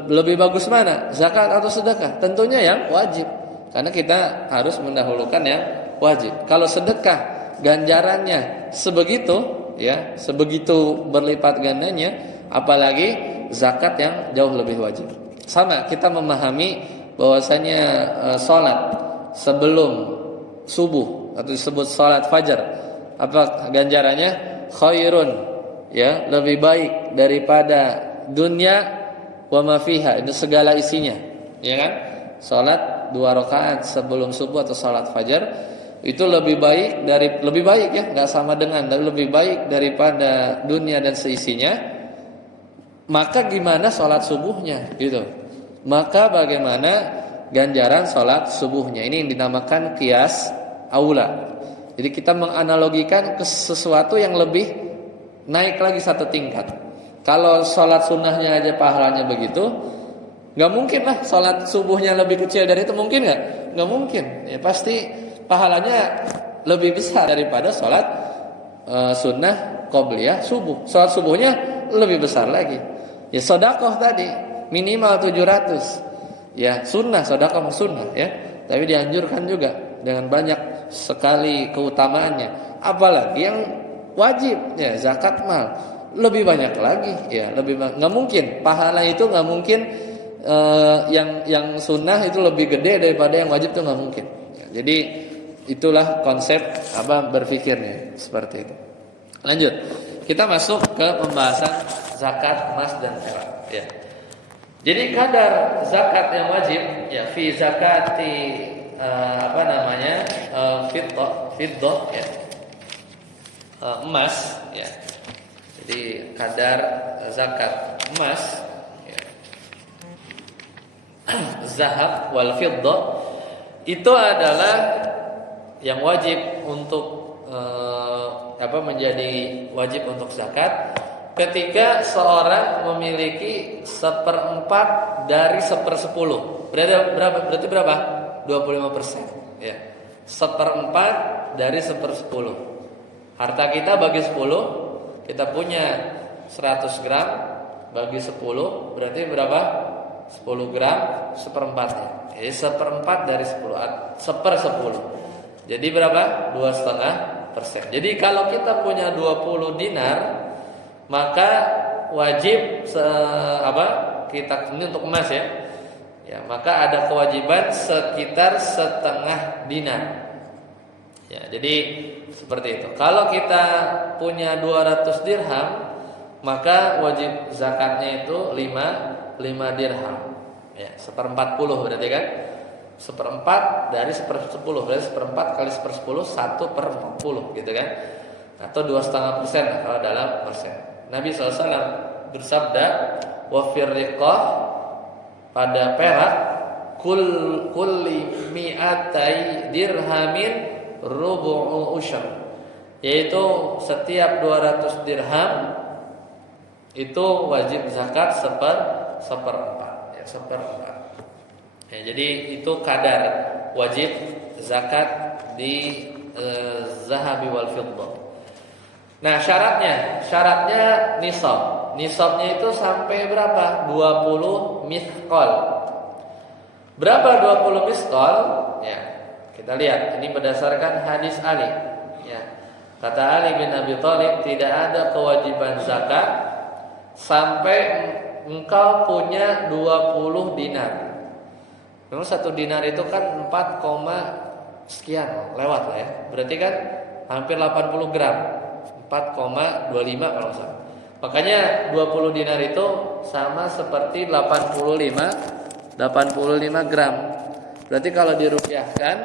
lebih bagus mana? Zakat atau sedekah? Tentunya yang wajib. Karena kita harus mendahulukan yang wajib. Kalau sedekah ganjarannya sebegitu ya, sebegitu berlipat gandanya, apalagi zakat yang jauh lebih wajib. Sama kita memahami bahwasanya salat sebelum subuh atau disebut salat fajar, apa ganjarannya? Khairun ya, lebih baik daripada dunia wa ma fiha, itu segala isinya, ya kan? Salat 2 rakaat sebelum subuh atau salat fajar itu lebih baik ya, enggak sama dengan, dan lebih baik daripada dunia dan seisinya. Maka gimana salat subuhnya gitu? Maka bagaimana ganjaran salat subuhnya? Ini yang dinamakan qiyas aula. Jadi kita menganalogikan ke sesuatu yang lebih naik lagi satu tingkat. Kalau sholat sunnahnya aja pahalanya begitu, nggak mungkin lah sholat subuhnya lebih kecil dari itu, mungkin nggak? Nggak mungkin. Ya pasti pahalanya lebih besar daripada sholat sunnah qobliyah subuh. Sholat subuhnya lebih besar lagi. Ya sedekah tadi minimal 700. Ya sunnah, sedekah sunnah ya. Tapi dianjurkan juga dengan banyak sekali keutamaannya. Apalagi yang wajib ya, zakat mal. Lebih banyak lagi ya, nggak mungkin pahala itu, nggak mungkin yang sunnah itu lebih gede daripada yang wajib, itu nggak mungkin ya. Jadi itulah konsep berpikirnya seperti itu. Lanjut, kita masuk ke pembahasan zakat emas dan perak ya. Jadi kadar zakat yang wajib ya, fi zakati fiddah ya, emas ya. Jadi kadar zakat emas ya, zahab wal fiddah itu adalah yang wajib untuk menjadi wajib untuk zakat ketika seorang memiliki 1/4 dari 1/10. Berarti berapa? 25% ya. 1/4 dari 1/10. Harta kita bagi 10, kita punya 100 gram bagi 10, berarti berapa? 10 gram 1/4-nya. Jadi 1/4 dari 10, 1/10. Jadi berapa? 2,5%. Jadi kalau kita punya 20 dinar, maka wajib kita ini untuk emas ya. Ya, maka ada kewajiban sekitar setengah dinar. Ya, jadi seperti itu. Kalau kita punya 200 dirham, maka wajib zakatnya itu 5 dirham. Ya, 1/40 berarti kan? 1/4 dari 1/10, berarti 1/4 kali 1/10 1/40 gitu kan? Atau 2,5% kalau dalam persen. Nabi SAW bersabda, wa firriqah, pada perak, kulli mi'atai dirhamin rubu'u usyr, yaitu setiap 200 dirham itu wajib zakat 1/4 ya, 1/4 ya. Jadi itu kadar wajib zakat di zahabi wal fiddah. Nah syaratnya nisab. Nisabnya itu sampai berapa? 20 mithqal. Berapa 20 mithqal? Ya, kita lihat. Ini berdasarkan hadis Ali. Ya, kata Ali bin Abi Thalib, tidak ada kewajiban zakat sampai engkau punya 20 dinar. Memang 1 dinar itu kan 4, sekian lewat lah ya. Berarti kan hampir 80 gram. 4,25 kalau nggak salah. Makanya 20 dinar itu sama seperti 85 gram. Berarti kalau dirupiahkan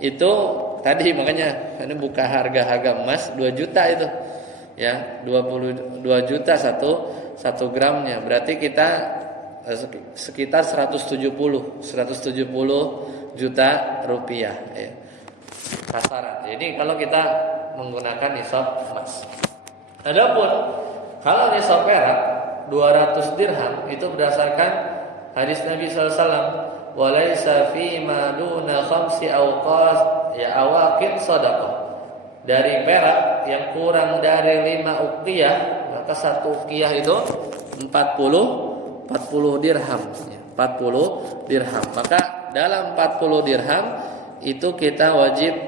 itu tadi, makanya ini buka harga emas 2 juta itu. Ya, 22 juta satu gramnya. Berarti kita sekitar 170 juta rupiah ya. Kasaran. Jadi kalau kita menggunakan nisab emas. Adapun kalau nisab perak 200 dirham itu berdasarkan hadis Nabi sallallahu alaihi wasallam, "Walaisa fi ma duna khamsi awaqin shadaqah." Dari perak yang kurang dari 5 uqiyah, maka 1 uqiyah itu 40 dirham ya, 40 dirham. Maka dalam 40 dirham itu kita wajib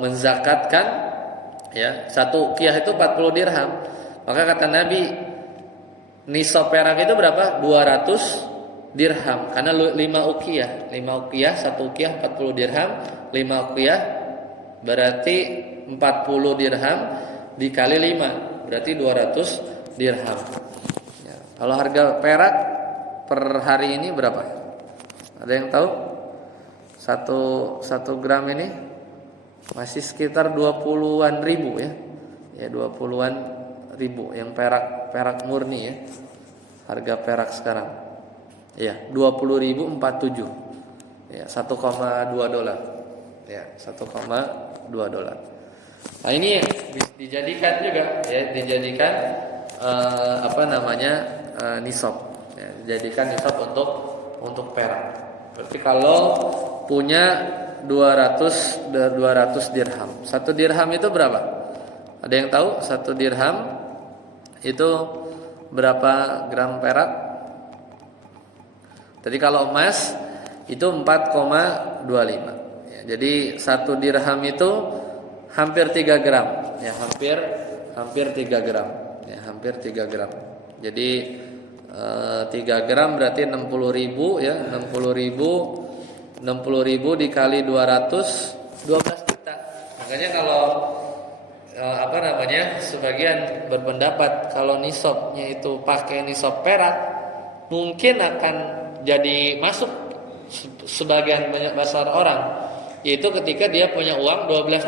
menzakatkan ya, 1 uqiyah itu 40 dirham. Maka kata Nabi, nisab perak itu berapa? 200 dirham, karena 5 uqiyah, 1 uqiyah 40 dirham, 5 uqiyah berarti 40 dirham dikali 5 berarti 200 dirham. Ya. Kalau harga perak per hari ini berapa? Ada yang tahu? Satu gram ini masih sekitar 20-an ribu ya. Ya 20-an ribu yang perak murni ya. Harga perak sekarang. Ya, 20.047. Ya, 1,2 dolar. Ya, 1,2 dolar. Nah, ini dijadikan juga ya, nisab. Ya, dijadikan nisab untuk perak. Berarti kalau punya 200 dirham. 1 dirham itu berapa? Ada yang tahu 1 dirham itu berapa gram perak? Jadi kalau emas itu 4,25 ya, jadi 1 dirham itu hampir 3 gram ya, hampir 3 gram ya, hampir 3 gram. Jadi 3 gram berarti 60.000 ya, 60.000 dikali 200 12 juta. Makanya kalau sebagian berpendapat kalau nisabnya itu pakai nisab perak mungkin akan jadi masuk sebagian banyak besar orang, yaitu ketika dia punya uang 12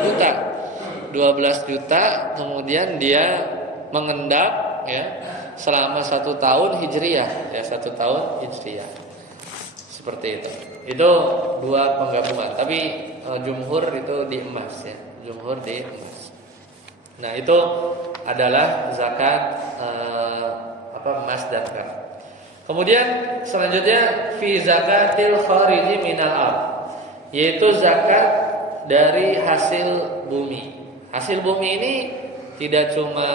juta kemudian dia mengendap ya selama 1 tahun hijriyah ya, 1 tahun hijriyah seperti itu. Itu 2 penggabungan, tapi jumhur itu di emas ya, jumhur di emas. Nah itu adalah zakat emas dan perak. Kemudian selanjutnya fi zakatil khariji minal ard, yaitu zakat dari hasil bumi. Hasil bumi ini tidak cuma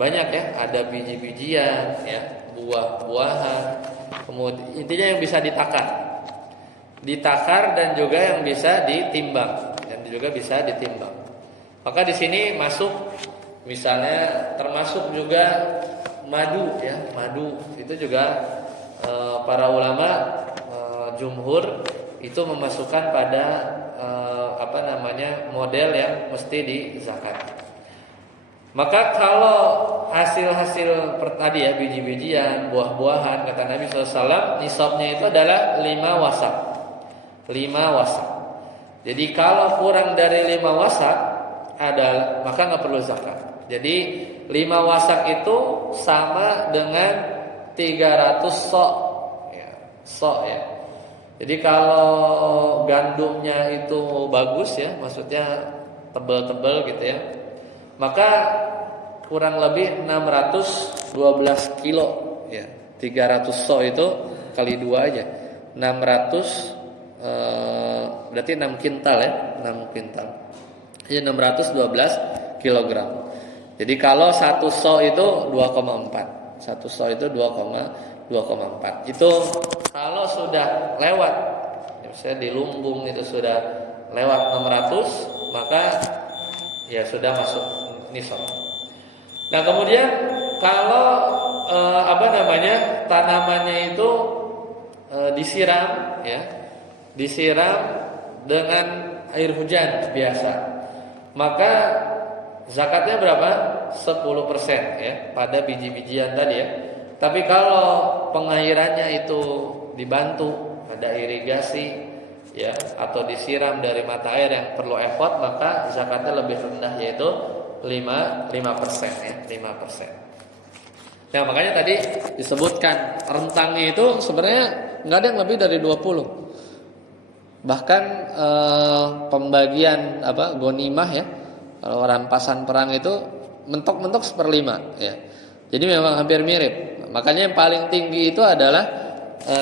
banyak ya, ada biji-bijian ya, buah-buahan. Kemudian intinya yang bisa ditakar dan juga yang bisa ditimbang Maka di sini masuk misalnya termasuk juga madu ya, madu itu juga para ulama jumhur itu memasukkan pada model yang mesti dizakat. Maka kalau hasil-hasil tadi ya, biji-bijian, buah-buahan, kata Nabi SAW, nisabnya itu adalah 5 wasak. 5 wasak. Jadi kalau kurang dari 5 wasak maka nggak perlu zakat. Jadi 5 wasak itu sama dengan 300 sok ya. Jadi kalau gandumnya itu bagus ya, maksudnya tebal-tebal gitu ya, maka kurang lebih 612 kilo ya. 300 sok itu kali 2 aja, 600 berarti 6 kintal ya, 6 kintal. Jadi 612 kilogram. Jadi kalau 1 sok itu 2,4. 1 sok itu 2,4. Itu kalau sudah lewat, misalnya di lumbung itu sudah lewat 600, maka ya sudah masuk nisab. Nah, kemudian kalau tanamannya itu disiram ya. Disiram dengan air hujan biasa. Maka zakatnya berapa? 10% ya pada biji-bijian tadi ya. Tapi kalau pengairannya itu dibantu, ada irigasi ya, atau disiram dari mata air yang perlu effort, maka zakatnya lebih rendah, yaitu 5% ya, 5%. Nah, makanya tadi disebutkan rentangnya itu sebenarnya nggak ada yang lebih dari 20. Bahkan pembagian ghanimah ya, kalau rampasan perang itu mentok-mentok 1/5 ya. Jadi memang hampir mirip. Makanya yang paling tinggi itu adalah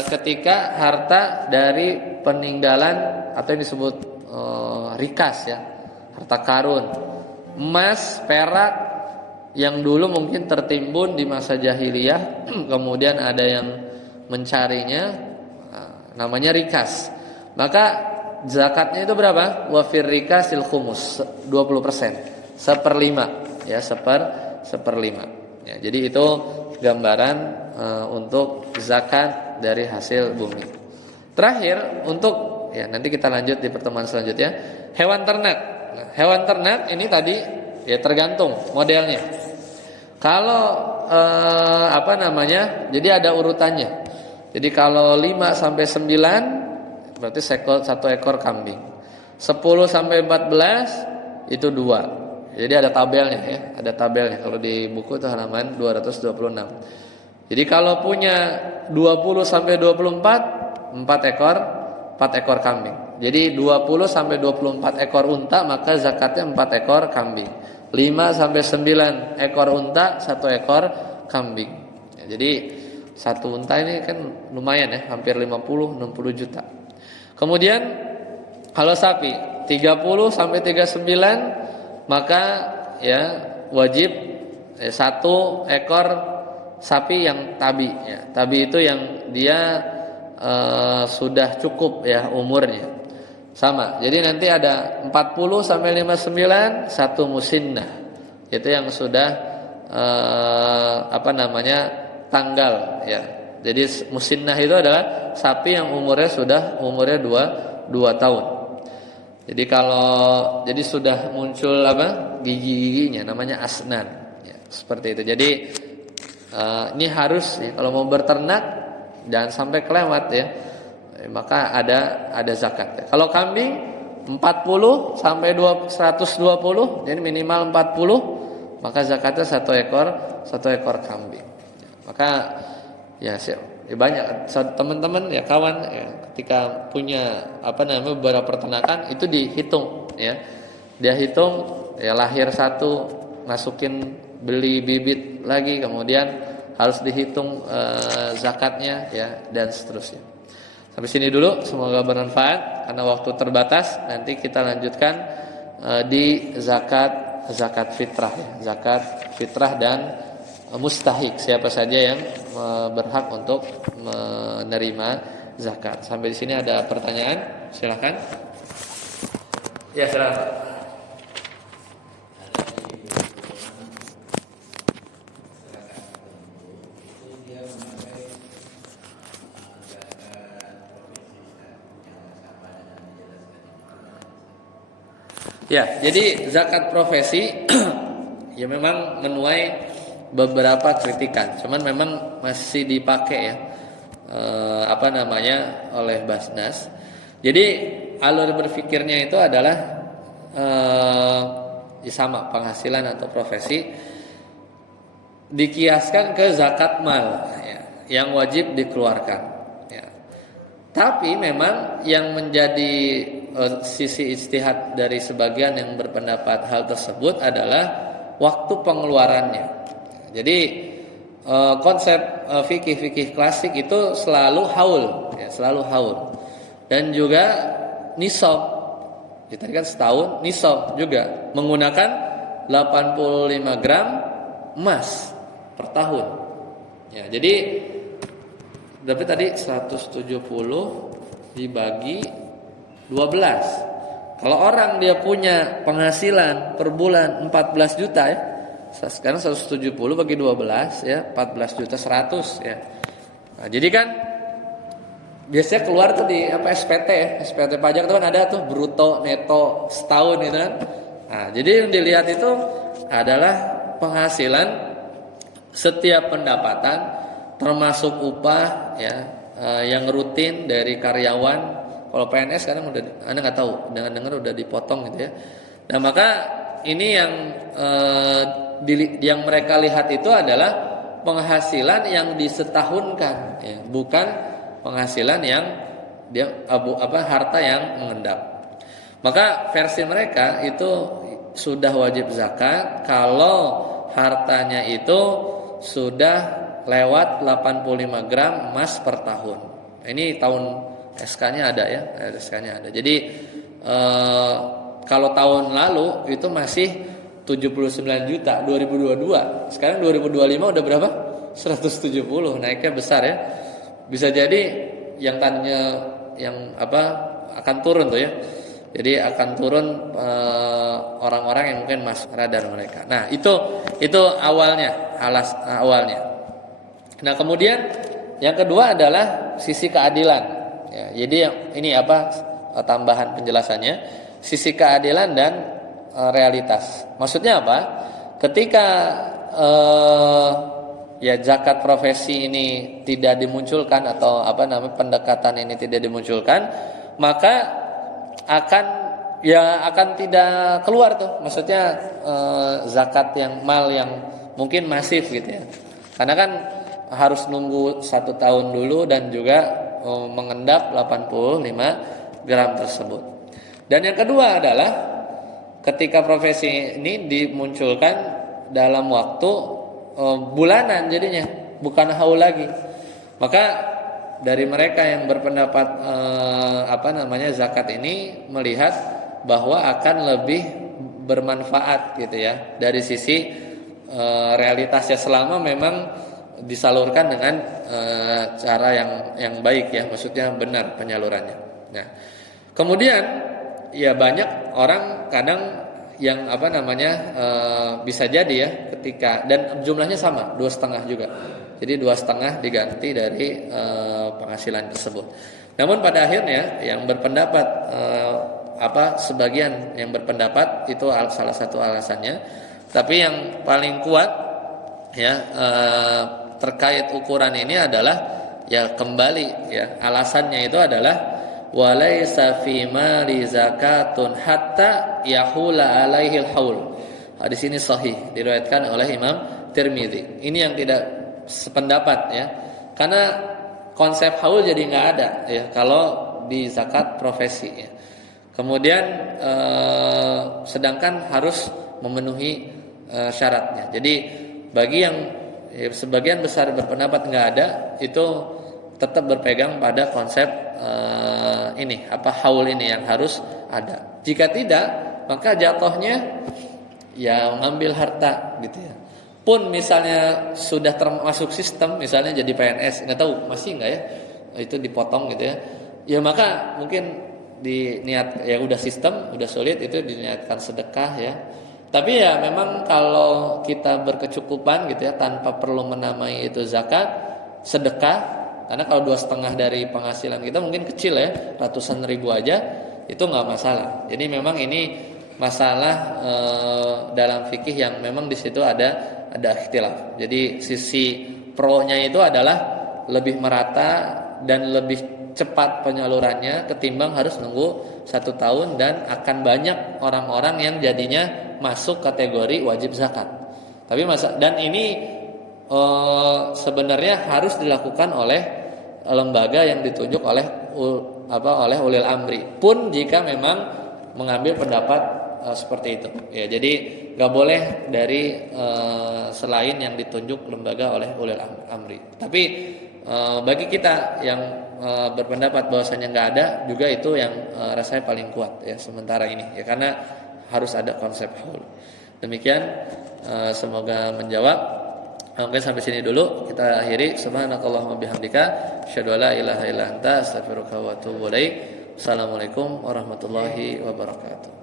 ketika harta dari peninggalan atau yang disebut rikas ya, harta karun, emas, perak yang dulu mungkin tertimbun di masa jahiliyah, kemudian ada yang mencarinya, namanya rikas. Maka zakatnya itu berapa? Wa fir rikasil khumus, 20%, 1/5 ya, 1/5. Ya, jadi itu gambaran untuk zakat dari hasil bumi. Terakhir untuk ya, nanti kita lanjut di pertemuan selanjutnya, hewan ternak. Nah, hewan ternak ini tadi ya tergantung modelnya. Kalau jadi ada urutannya. Jadi kalau 5 sampai 9 berarti 1 ekor kambing. 10 sampai 14 itu 2. Jadi ada tabelnya ya, ada tabelnya kalau di buku itu halaman 226. Jadi kalau punya 20 sampai 24, 4 ekor kambing. Jadi 20 sampai 24 ekor unta, maka zakatnya 4 ekor kambing. 5 sampai 9 ekor unta, 1 ekor kambing. Ya, jadi satu unta ini kan lumayan ya, hampir 50-60 juta. Kemudian kalau sapi 30 sampai 39, maka ya wajib 1 ekor sapi yang tabi ya. Tabi itu yang dia sudah cukup ya umurnya. Sama. Jadi nanti ada 40 sampai 59 1 musinnah. Itu yang sudah tanggal ya. Jadi musinnah itu adalah sapi yang umurnya 2 tahun. Jadi jadi sudah muncul gigi-giginya, namanya asnan ya, seperti itu. Jadi ini harus ya, kalau mau berternak jangan sampai kelewat ya. Maka ada zakat. Kalau kambing 40 sampai 120, jadi minimal 40, maka zakatnya 1 ekor kambing. Maka ya banyak teman-teman ya, kawan ya, ketika punya beberapa peternakan itu dihitung ya. Dia hitung ya, lahir 1 masukin beli bibit lagi, kemudian harus dihitung zakatnya ya, dan seterusnya. Sampai sini dulu, semoga bermanfaat karena waktu terbatas. Nanti kita lanjutkan di zakat fitrah ya. Zakat fitrah dan mustahik, siapa saja yang berhak untuk menerima zakat. Sampai di sini ada pertanyaan? Silakan. Ya, silakan. Ya, jadi zakat profesi ya memang menuai beberapa kritikan. Cuman memang masih dipakai ya oleh Basnas. Jadi alur berpikirnya itu adalah sama penghasilan atau profesi dikiaskan ke zakat mal ya, yang wajib dikeluarkan ya. Tapi memang yang menjadi sisi ijtihad dari sebagian yang berpendapat hal tersebut adalah waktu pengeluarannya. Jadi konsep fikih klasik itu selalu haul ya, selalu haul. Dan juga nisab. Kita kan setahun nisab juga menggunakan 85 gram emas per tahun. Ya, jadi berarti tadi 170 dibagi 12. Kalau orang dia punya penghasilan per bulan 14 juta ya. Sekarang 170 bagi 12 ya, 14 juta 100 ya. Nah, jadi kan biasanya keluar tuh di SPT ya, SPT pajak itu kan ada tuh bruto neto setahun gitu kan. Nah, jadi yang dilihat itu adalah penghasilan setiap pendapatan termasuk upah ya yang rutin dari karyawan. Kalau PNS kadang udah, Anda nggak tahu, dengar udah dipotong gitu ya. Nah maka ini yang mereka lihat itu adalah penghasilan yang disetahunkan, ya, bukan penghasilan yang harta yang mengendap. Maka versi mereka itu sudah wajib zakat kalau hartanya itu sudah lewat 85 gram emas per tahun. Ini tahun SK-nya ada ya, SK-nya ada. Jadi kalau tahun lalu itu masih 79 juta 2022. Sekarang 2025 udah berapa? 170, naiknya besar ya. Bisa jadi yang tadinya akan turun tuh ya. Jadi akan turun orang-orang yang mungkin masuk radar mereka. Nah, itu awalnya, awalnya. Nah, kemudian yang kedua adalah sisi keadilan. Ya, jadi ini tambahan penjelasannya, sisi keadilan dan realitas. Maksudnya apa? Ketika zakat profesi ini tidak dimunculkan atau pendekatan ini tidak dimunculkan, maka akan tidak keluar tuh. Maksudnya zakat yang mal yang mungkin masif gitu ya. Karena kan harus nunggu 1 tahun dulu dan juga mengendap 85 gram tersebut. Dan yang kedua adalah ketika profesi ini dimunculkan dalam waktu bulanan jadinya, bukan haul lagi. Maka dari mereka yang berpendapat zakat ini melihat bahwa akan lebih bermanfaat gitu ya dari sisi realitasnya, selama memang disalurkan dengan cara yang baik ya, maksudnya benar penyalurannya. Nah, kemudian ya banyak orang kadang yang bisa jadi ya ketika, dan jumlahnya sama 2,5 juga. Jadi 2,5 diganti dari penghasilan tersebut. Namun pada akhirnya yang berpendapat sebagian yang berpendapat itu salah satu alasannya, tapi yang paling kuat ya terkait ukuran ini adalah ya kembali ya alasannya itu adalah walaisa fi mali zakatun hatta yahula alaihil haul. Hadis ini sahih, diriwayatkan oleh Imam Tirmidzi. Ini yang tidak sependapat ya, karena konsep haul jadi nggak ada ya kalau di zakat profesi ya. Kemudian sedangkan harus memenuhi syaratnya. Jadi bagi yang sebagian besar berpendapat nggak ada, itu tetap berpegang pada konsep haul ini yang harus ada. Jika tidak, maka jatuhnya ya mengambil harta gitu ya. Pun misalnya sudah termasuk sistem, misalnya jadi PNS, nggak tahu masih nggak ya, itu dipotong gitu ya. Ya maka mungkin diniat ya udah sistem, udah solid, itu diniatkan sedekah ya. Tapi ya memang kalau kita berkecukupan gitu ya, tanpa perlu menamai itu zakat, sedekah, karena kalau 2,5 dari penghasilan kita mungkin kecil ya, ratusan ribu aja, itu nggak masalah. Jadi memang ini masalah dalam fikih yang memang di situ ada ikhtilaf. Jadi sisi pro-nya itu adalah lebih merata dan lebih cepat penyalurannya ketimbang harus nunggu 1 tahun, dan akan banyak orang-orang yang jadinya masuk kategori wajib zakat. Tapi dan ini sebenarnya harus dilakukan oleh lembaga yang ditunjuk oleh ulil amri, pun jika memang mengambil pendapat seperti itu ya. Jadi nggak boleh dari selain yang ditunjuk lembaga oleh ulil amri. Tapi bagi kita yang berpendapat bahwasanya nggak ada juga, itu yang rasanya paling kuat ya sementara ini ya, karena harus ada konsep haul. Demikian, semoga menjawab. Mungkin sampai sini dulu kita akhiri. Subhanakallahumma bihamdika asyhadu an la ilaha illa anta astaghfiruka wa atubu ilaik. Assalamualaikum warahmatullahi wabarakatuh.